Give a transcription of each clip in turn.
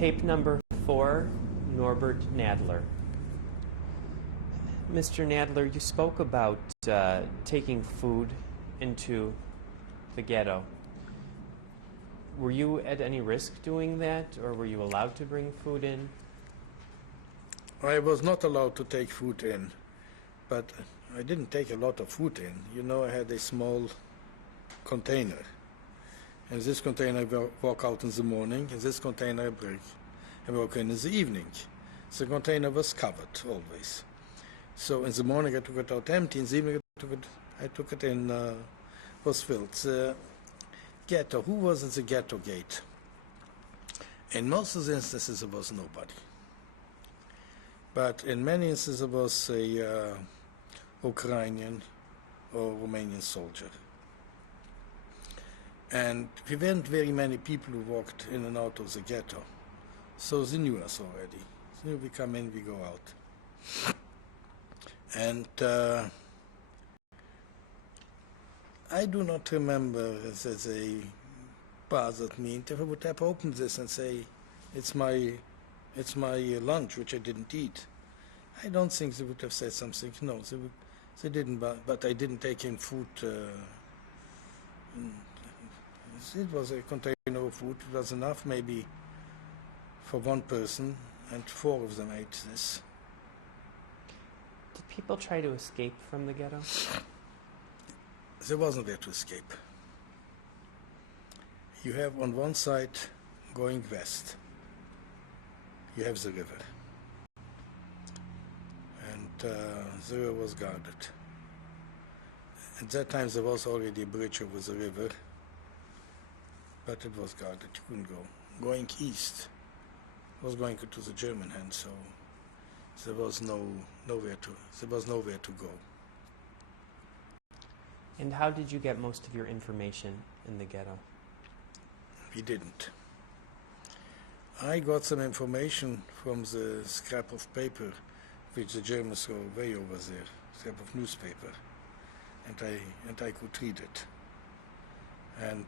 Tape number 4, Norbert Nadler. Mr. Nadler, you spoke about taking food into the ghetto. Were you at any risk doing that, or were you allowed to bring food in? I was not allowed to take food in, but I didn't take a lot of food in. You know, I had a small container. In this container I walk out in the morning, in this container I break and walk in the evening. The container was covered always. So in the morning I took it out empty, in the evening I took it in, was filled. The ghetto, who was at the ghetto gate? In most of the instances there was nobody. But in many instances there was a Ukrainian or Romanian soldier. And we weren't very many people who walked in and out of the ghetto. So they knew us already. They knew we come in, we go out. And I do not remember as they bothered me. If I would have opened this and say, it's my lunch, which I didn't eat, I don't think they would have said something. No, they didn't, but I didn't take in food. It was a container of food. It was enough maybe for one person, and 4 of them ate this. Did people try to escape from the ghetto? There wasn't where to escape. You have on one side, going west, you have the river. And the river was guarded. At that time there was already a bridge over the river, but it was guarded, you couldn't go. Going east was going to the German hand, so there was nowhere to go. And how did you get most of your information in the ghetto? We didn't. I got some information from the scrap of paper which the Germans threw away over there, scrap of newspaper, and I could read it. And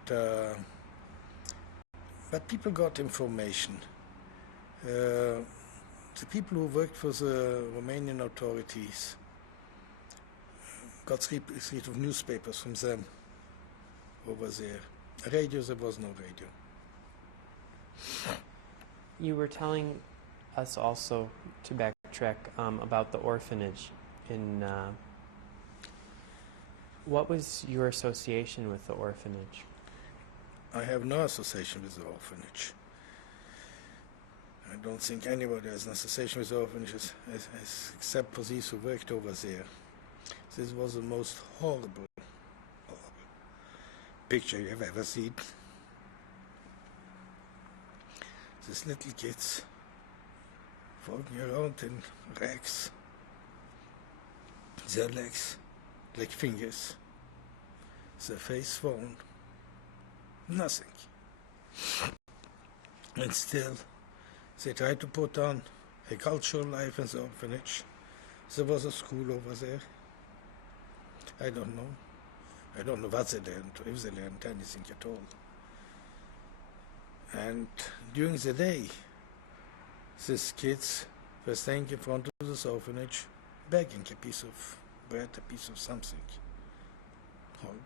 but people got information. The people who worked for the Romanian authorities got receipt of newspapers from them over there. Radio, there was no radio. You were telling us also, to backtrack, about the orphanage. What was your association with the orphanage? I have no association with the orphanage. I don't think anybody has an association with the orphanage except for these who worked over there. This was the most horrible picture you have ever seen. These little kids walking around in rags, their legs like fingers, their face swollen, nothing. And still, they tried to put on a cultural life in the orphanage. There was a school over there. I don't know. I don't know what they learned, if they learned anything at all. And during the day, these kids were staying in front of this orphanage, begging a piece of bread, a piece of something. Horrible.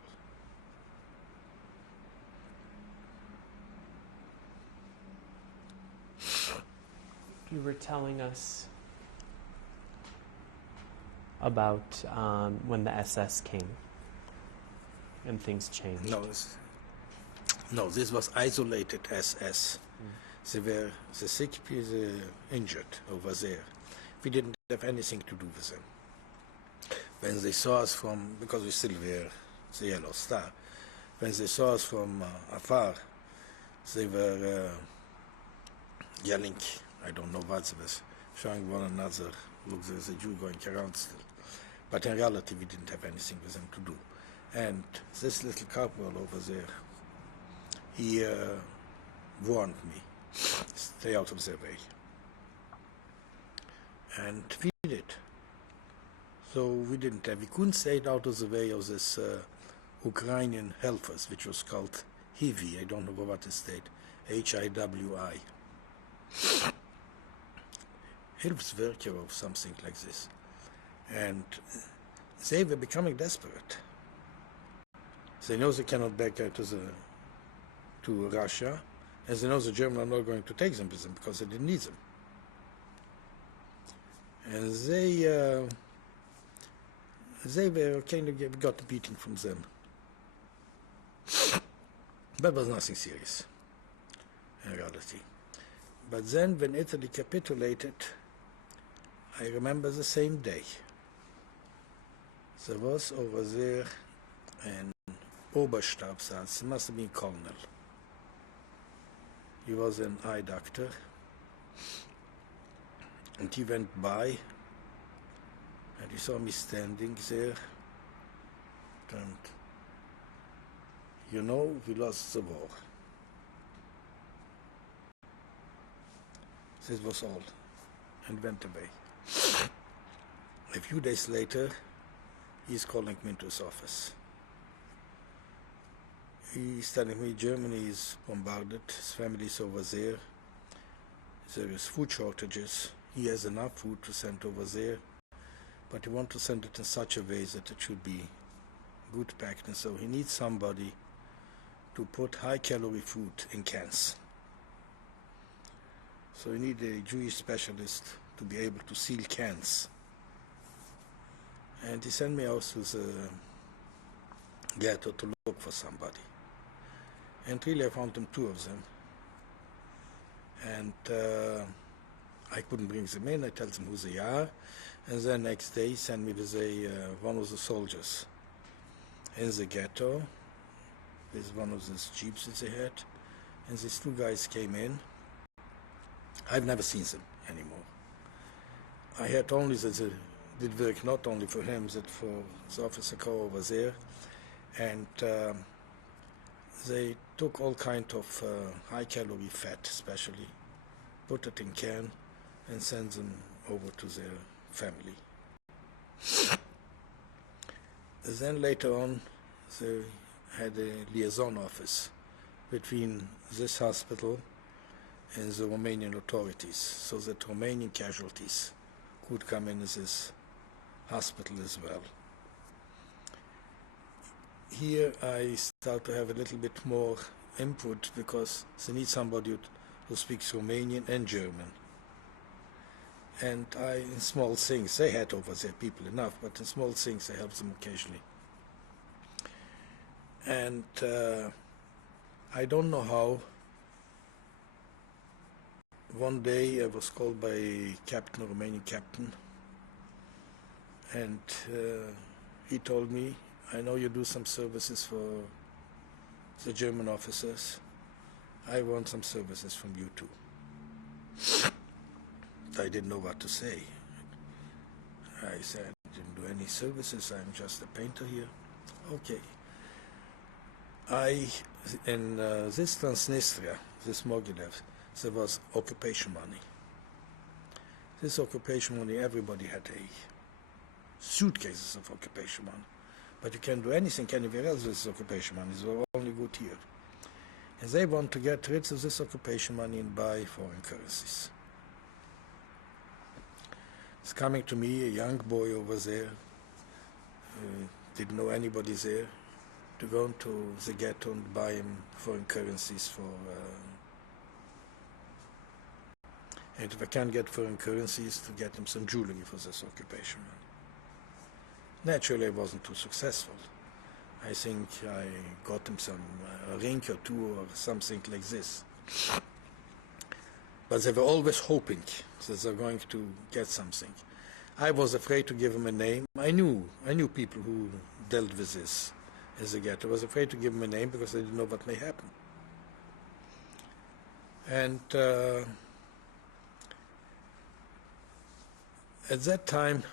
You were telling us about when the SS came and things changed. No, this was isolated SS. The sick people, the injured over there. We didn't have anything to do with them. When they saw us because we still wear the yellow star, when they saw us from afar, they were yelling, I don't know what they were, showing one another, look, there's a Jew going around still. But in reality, we didn't have anything with them to do. And this little corporal over there, he warned me, stay out of their way. And we did. So we couldn't stay out of the way of this Ukrainian helpers, which was called HIVI, I don't know what it stayed, HIWI. Hilfswerker or something like this. And they were becoming desperate. They know they cannot back to Russia, and they know the Germans are not going to take them with them because they didn't need them. And they were kind of got a beating from them. But it was nothing serious in reality. But then when Italy capitulated, I remember the same day. There was over there an Oberstabsarzt, he must have been colonel. He was an eye doctor, and he went by, and he saw me standing there, and you know, we lost the war. This was all, and went away. A few days later, he's calling me into his office. He's telling me Germany is bombarded, his family is over there, there is food shortages, he has enough food to send over there, but he wants to send it in such a way that it should be good packed, and so he needs somebody to put high-calorie food in cans. So you need a Jewish specialist to be able to seal cans. And he sent me out to the ghetto to look for somebody. And really I found them, two of them. And I couldn't bring them in, I tell them who they are. And then next day he sent me with one of the soldiers in the ghetto with one of those jeeps that they had. And these two guys came in. I've never seen them anymore. I had only that they did work not only for him, but for the officer car over there. And they took all kind of high-calorie fat, especially, put it in can, and sent them over to their family. Then later on, they had a liaison office between this hospital and the Romanian authorities, so that Romanian casualties could come in this hospital as well. Here I start to have a little bit more input because they need somebody who speaks Romanian and German. And in small things, they had over there people enough, but in small things I helped them occasionally. And I don't know how, one day I was called by a captain, a Romanian captain, and he told me, I know you do some services for the German officers. I want some services from you too. I didn't know what to say. I said, I didn't do any services, I'm just a painter here. Okay. In this Transnistria, this Mogilev, there was occupation money. This occupation money, everybody had suitcases of occupation money. But you can't do anything anywhere else with this occupation money, so only good here. And they want to get rid of this occupation money and buy foreign currencies. It's coming to me, a young boy over there, didn't know anybody there, to go into the ghetto and buy him foreign currencies for... and if I can't get foreign currencies, to get him some jewelry for this occupation money. Naturally, I wasn't too successful. I think I got him some ring or two or something like this. But they were always hoping that they're going to get something. I was afraid to give him a name. I knew people who dealt with this as a ghetto. I was afraid to give him a name because I didn't know what may happen. And at that time,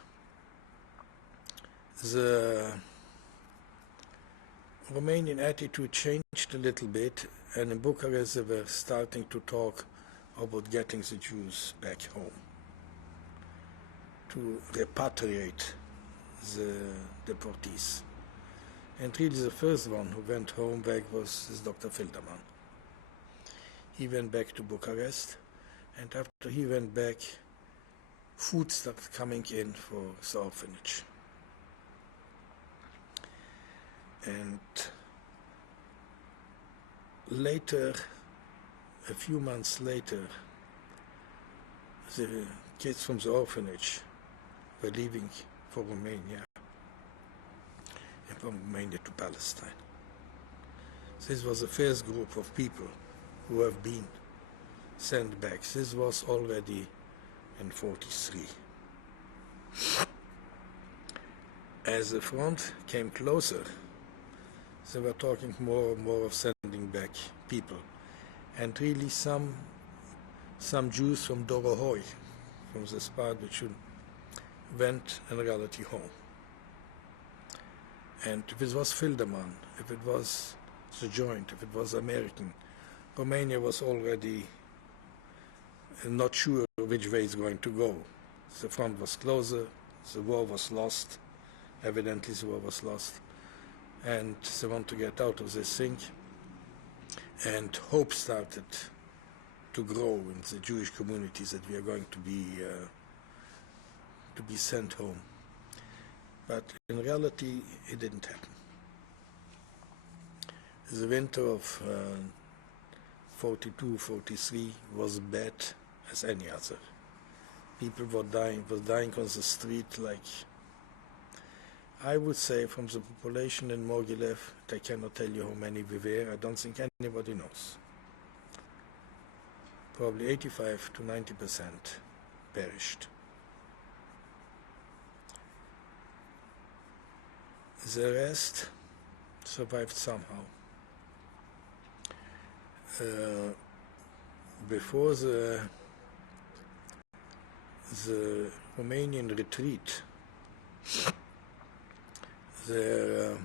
the Romanian attitude changed a little bit, and in Bucharest they were starting to talk about getting the Jews back home, to repatriate the deportees. And really the first one who went home back was this Dr. Filderman. He went back to Bucharest, And after he went back, food started coming in for the orphanage. And later, a few months later, the kids from the orphanage were leaving for Romania, and from Romania to Palestine. This was the first group of people who have been sent back. This was already in 43. As the front came closer, they were talking more and more of sending back people. And really some Jews from Dorohoi, from this part which went in reality home. And if it was Filderman, if it was the Joint, if it was American, Romania was already not sure which way it's going to go. The front was closer, the war was lost, evidently the war was lost, and they want to get out of this thing. And hope started to grow in the Jewish communities that we are going to be sent home. But in reality, it didn't happen. The winter of 42, 43 was bad as any other. People were dying on the street like, I would say from the population in Mogilev, I cannot tell you how many we were, I don't think anybody knows. Probably 85 to 90% perished. The rest survived somehow. Before the Romanian retreat, there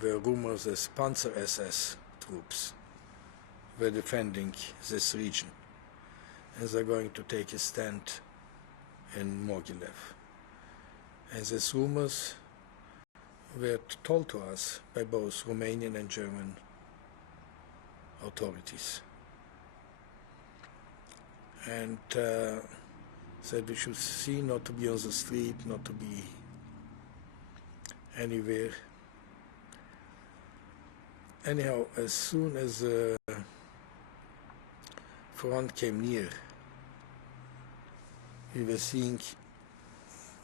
were rumors that Panzer SS troops were defending this region, and they're going to take a stand in Mogilev. And these rumors were told to us by both Romanian and German authorities. And said we should see not to be on the street, not to be anywhere. Anyhow, as soon as the front came near, we were seeing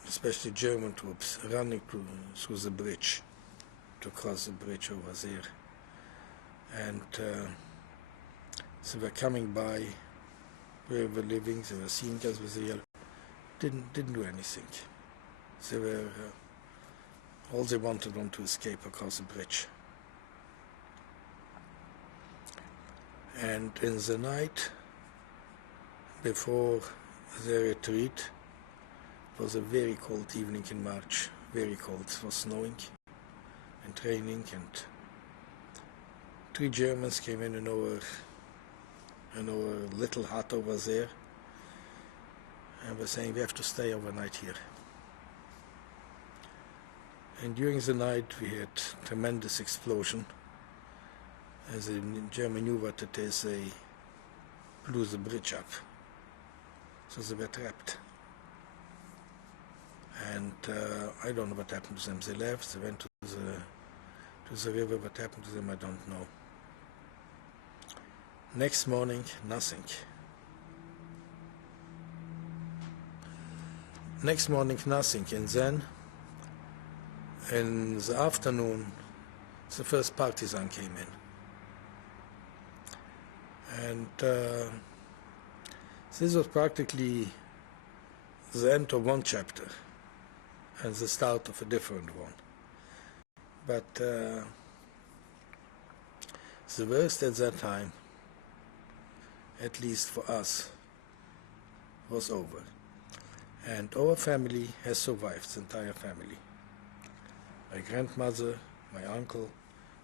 especially German troops running through the bridge, to cross the bridge over there. And they were coming by where we were living, they were seeing us with the yellow. Didn't do anything. They were all they wanted to escape across the bridge. And in the night before the retreat, it was a very cold evening in March, very cold. It was snowing and raining, and 3 Germans came in our little hut over there, and were saying we have to stay overnight here. And during the night we had tremendous explosion. As the German knew what it is, they blew the bridge up. So they were trapped. And I don't know what happened to them. They left, they went to the river. What happened to them, I don't know. Next morning, nothing. Next morning, nothing. And then, in the afternoon, the first partisan came in. And this was practically the end of one chapter and the start of a different one. But the worst at that time, at least for us, was over. And our family has survived, the entire family. My grandmother, my uncle,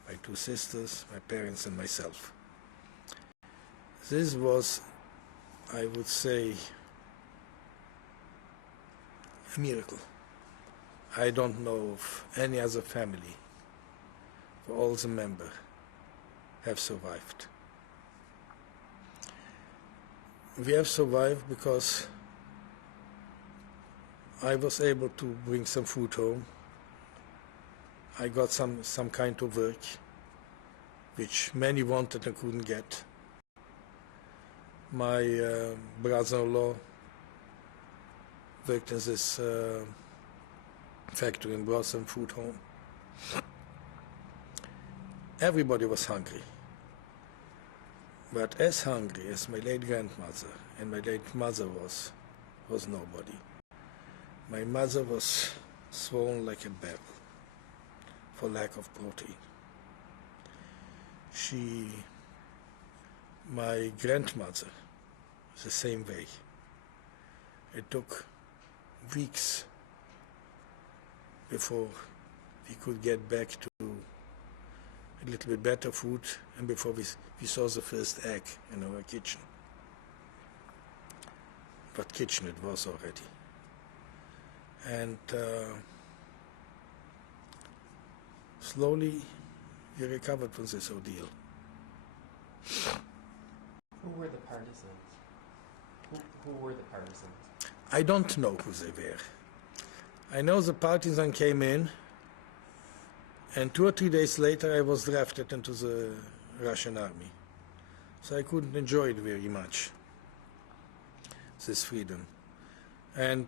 my 2 sisters, my parents and myself. This was, I would say, a miracle. I don't know of any other family where all the members have survived. we have survived because I was able to bring some food home. I got some kind of work, which many wanted and couldn't get. My brother-in-law worked in this factory and brought some food home. Everybody was hungry, but as hungry as my late grandmother and my late mother was nobody. My mother was swollen like a barrel for lack of protein. My grandmother, the same way. It took weeks before we could get back to a little bit better food and before we saw the first egg in our kitchen. But kitchen it was already. And slowly we recovered from this ordeal. Who were the partisans? Who were the partisans? I don't know who they were. I know the partisans came in, and 2 or 3 days later I was drafted into the Russian army. So I couldn't enjoy it very much, this freedom. And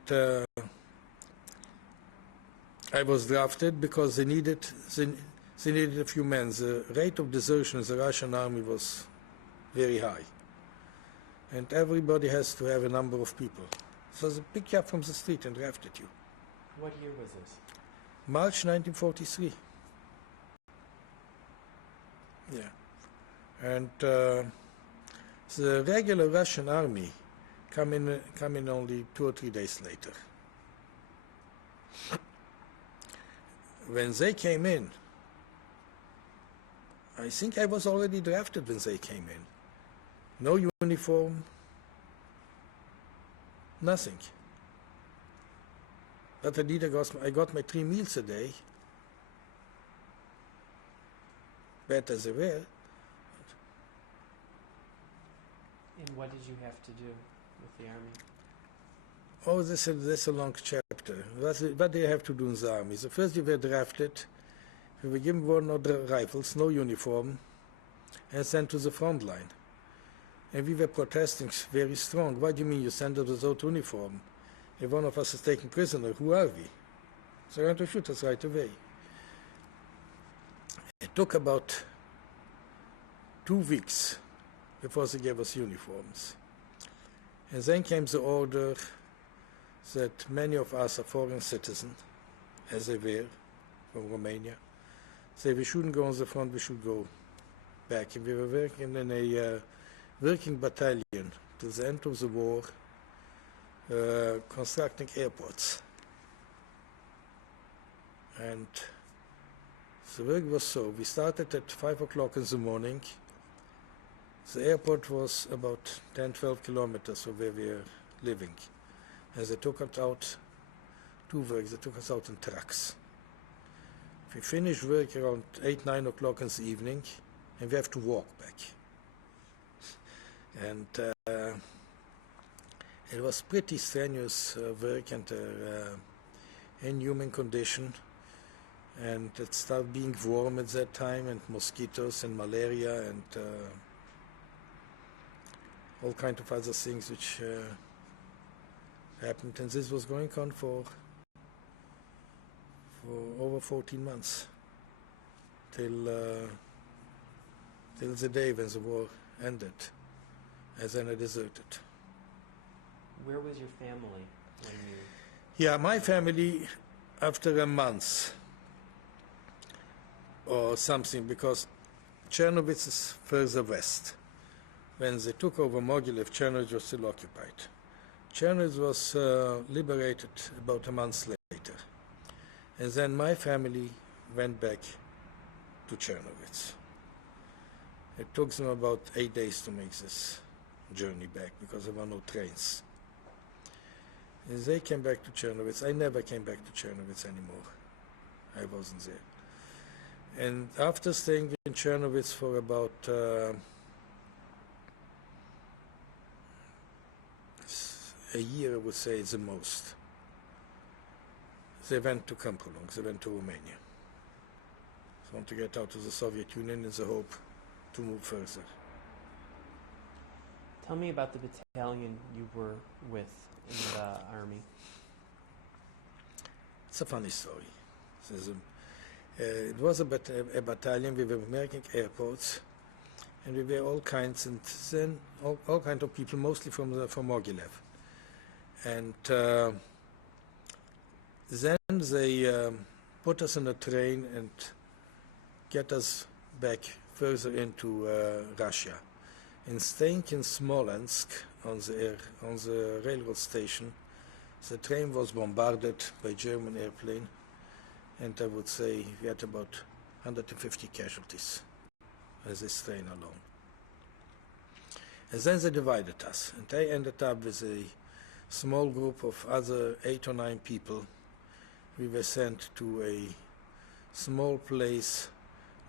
I was drafted because they needed a few men. The rate of desertion in the Russian army was very high. And everybody has to have a number of people. So they picked you up from the street and drafted you. What year was this? March 1943. Yeah. And the regular Russian army come in only 2 or 3 days later. When they came in, I think I was already drafted when they came in. No uniform, nothing. But I got my 3 meals a day, bad as they were. And what did you have to do with the army? Oh, that's a long chapter. What do you have to do in the army? So first you were drafted, we were given 1 or 2 rifles, no uniform, and sent to the front line. And we were protesting very strong. What do you mean you send us without uniform? If one of us is taken prisoner, who are we? So they're going to shoot us right away. It took about 2 weeks before they gave us uniforms. And then came the order that many of us are foreign citizens, as they were, from Romania. So we shouldn't go on the front, we should go back. And we were working in a working battalion to the end of the war, constructing airports. And the work was so, we started at 5 o'clock in the morning. The airport was about 10-12 kilometers from where we were living. And they took us out to work, they took us out in trucks. We finished work around 8-9 o'clock in the evening, and we have to walk back. And it was pretty strenuous work and inhuman condition. And it started being warm at that time, and mosquitoes and malaria and all kinds of other things which happened. And this was going on for over 14 months, till the day when the war ended, and then I deserted. Where was your family when you... Yeah, my family, after a month or something, because Chernobyl is further west. When they took over Mogilev, Chernobyl was still occupied. Chernobyl was liberated about a month later. And then my family went back to Chernobyl. It took them about 8 days to make this journey back because there were no trains. And they came back to Chernobyl. I never came back to Chernobyl anymore. I wasn't there. And after staying in Chernobyl for about a year, I would say, is the most. They went to Kampolong, they went to Romania. They want to get out of the Soviet Union in the hope to move further. Tell me about the battalion you were with in the army. It's a funny story. It was a battalion. We were American airports, and we were all kinds, and then all kinds of people, mostly from Mogilev. And then they put us in a train and get us back further into Russia. And staying in Smolensk on the railroad station, the train was bombarded by German airplane, and I would say we had about 150 casualties on this train alone. And then they divided us, and I ended up with a small group of other 8 or 9 people. We were sent to a small place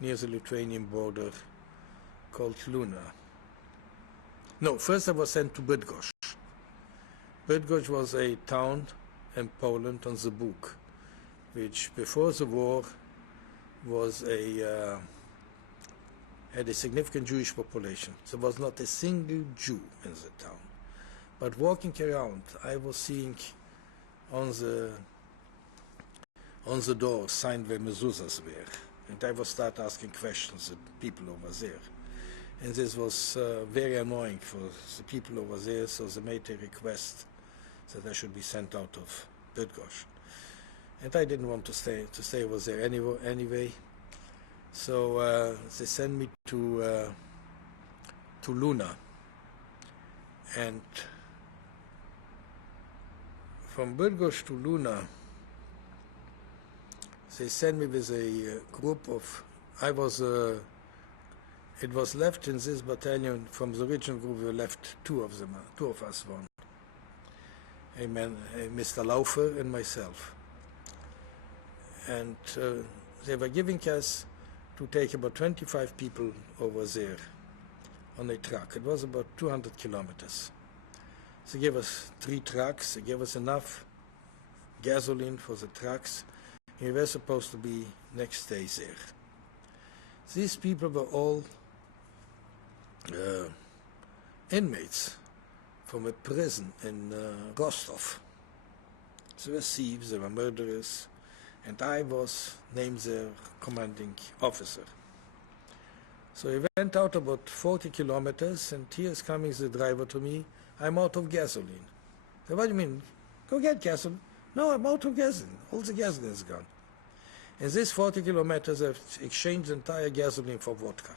near the Lithuanian border called Luna. No, first I was sent to Bydgoszcz. Bydgoszcz was a town in Poland on the Bug, which before the war was had a significant Jewish population. There was not a single Jew in the town. But walking around, I was seeing on the door signed where mezuzahs were. And I would start asking questions to people over there. And this was very annoying for the people over there, so they made a request that I should be sent out of Bydgoszcz. And I didn't want to stay over there anyway. So they sent me to Luna. And from Bydgoszcz to Luna, they sent me with a group of, it was left in this battalion, from the original group we left two of us, one. Mr. Laufer and myself. And they were giving us to take about 25 people over there on a truck. It was about 200 kilometers. They gave us 3 trucks, they gave us enough gasoline for the trucks. We were supposed to be next day there. These people were all inmates from a prison in Rostov. They were thieves, they were murderers, and I was named their commanding officer. So we went out about 40 kilometers, and here's coming the driver to me. I'm out of gasoline. I said, what do you mean? Go get gasoline. No, I'm out of gasoline. All the gasoline is gone. In these 40 kilometers, I've exchanged the entire gasoline for vodka.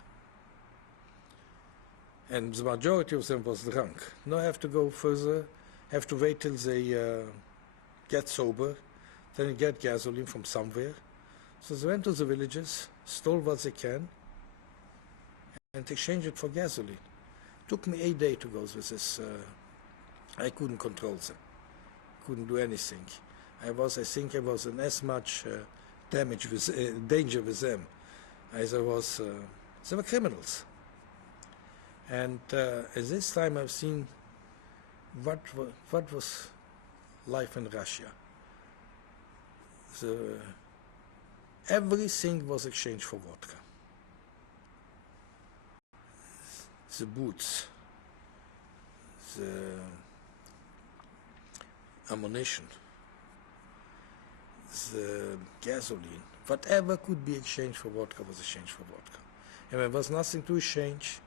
And the majority of them was drunk. Now I have to go further, have to wait till they get sober, then get gasoline from somewhere. So they went to the villages, stole what they can, and exchanged it for gasoline. Took me a day to go with this. I couldn't control them, couldn't do anything. I think I was in as much danger with them as I was. They were criminals. And at this time I've seen what was life in Russia. Everything was exchanged for vodka. The boots, the ammunition, the gasoline, whatever could be exchanged for vodka was exchanged for vodka. And when there was nothing to exchange,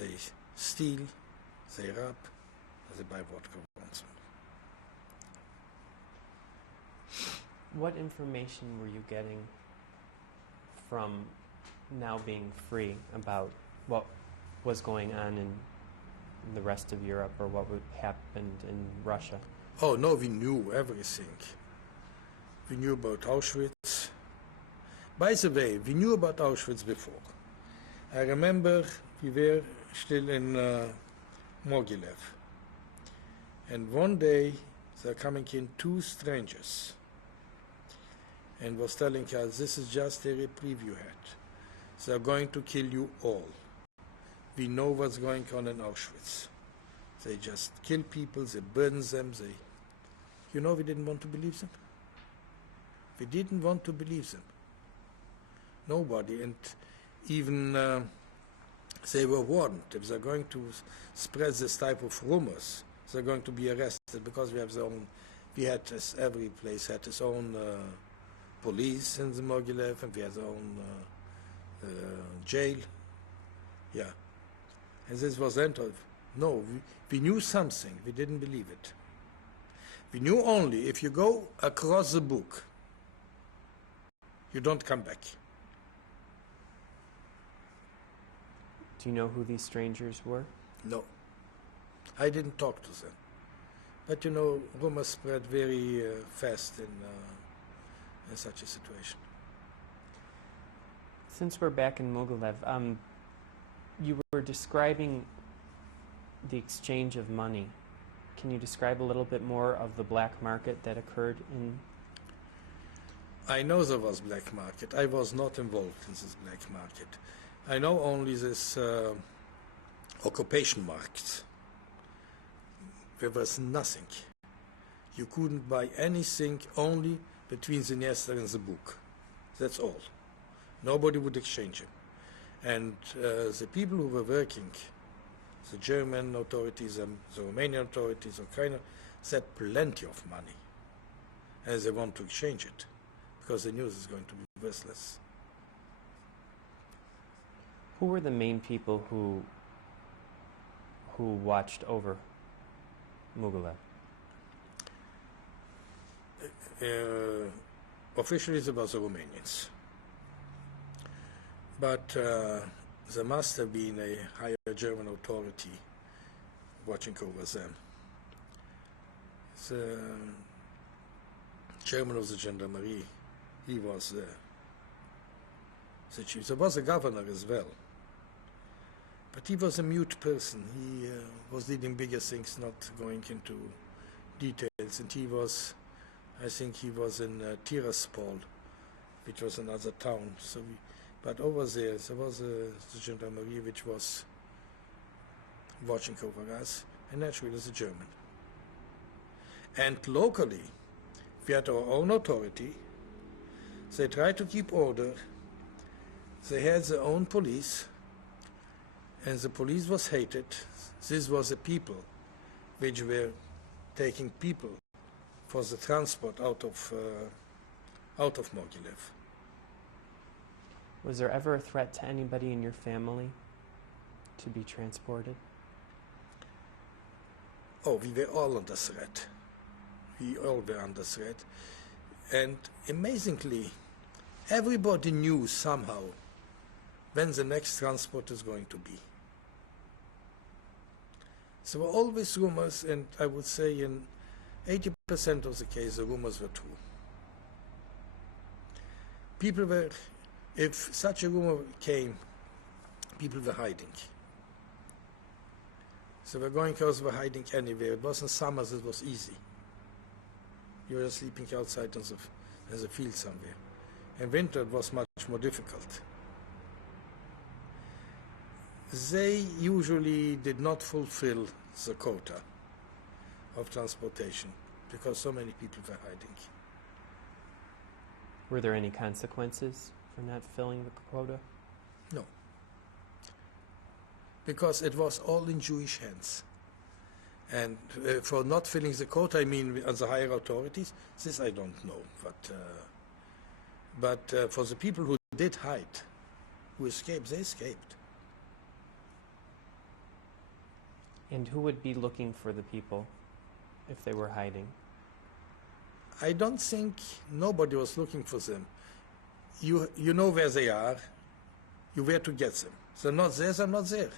they steal, they rob, they buy vodka once more. What information were you getting from now being free about what was going on in the rest of Europe, or what happened in Russia? Oh no, we knew everything. We knew about Auschwitz. By the way, we knew about Auschwitz before. I remember we were still in Mogilev. And one day, they're coming in 2 strangers and was telling us, this is just a reprieve you had. They're going to kill you all. We know what's going on in Auschwitz. They just kill people, they burn them, we didn't want to believe them. We didn't want to believe them. Nobody, and even they were warned, if they're going to spread this type of rumors, they're going to be arrested, because every place had its own police in the Mogilev, and we had our own jail. Yeah. And this was then told. No, we knew something, we didn't believe it. We knew only if you go across the book, you don't come back. Do you know who these strangers were? No. I didn't talk to them. But rumors spread very fast in such a situation. Since we're back in Mogilev, you were describing the exchange of money. Can you describe a little bit more of the black market that occurred in? I know there was black market. I was not involved in this black market. I know only this occupation market. There was nothing. You couldn't buy anything, only between the Dniester and the Bug. That's all. Nobody would exchange him. And the people who were working, the German authorities and the Romanian authorities, Ukraine, said plenty of money. And they want to exchange it, because they knew it's going to be worthless. Who were the main people who watched over Mogilev? Officially, there was the Romanians. But there must have been a higher German authority watching over them. The chairman of the gendarmerie, he was the chief. There was a governor as well. But he was a mute person. He was leading bigger things, not going into details. And he was, I think he was in Tiraspol, which was another town. But over there was the gendarmerie which was watching over us, and naturally it was a German. And locally, we had our own authority. They tried to keep order. They had their own police, and the police was hated. This was the people which were taking people for the transport out of Mogilev. Was there ever a threat to anybody in your family to be transported? Oh, we were all under threat. We all were under threat. And amazingly, everybody knew somehow when the next transport is going to be. There were always rumors, and I would say in 80% of the case, the rumors were true. People were, if such a rumor came, people were hiding. So we're going because we're hiding anywhere. It wasn't summers, it was easy. You were sleeping outside in the field somewhere. In winter it was much more difficult. They usually did not fulfill the quota of transportation because so many people were hiding. Were there any consequences for not filling the quota? No. Because it was all in Jewish hands. And for not filling the quota, I mean on the higher authorities, this I don't know. But for the people who did hide, who escaped, they escaped. And who would be looking for the people if they were hiding? I don't think nobody was looking for them. You know where they are. You were to get them. They're not there, they're not there.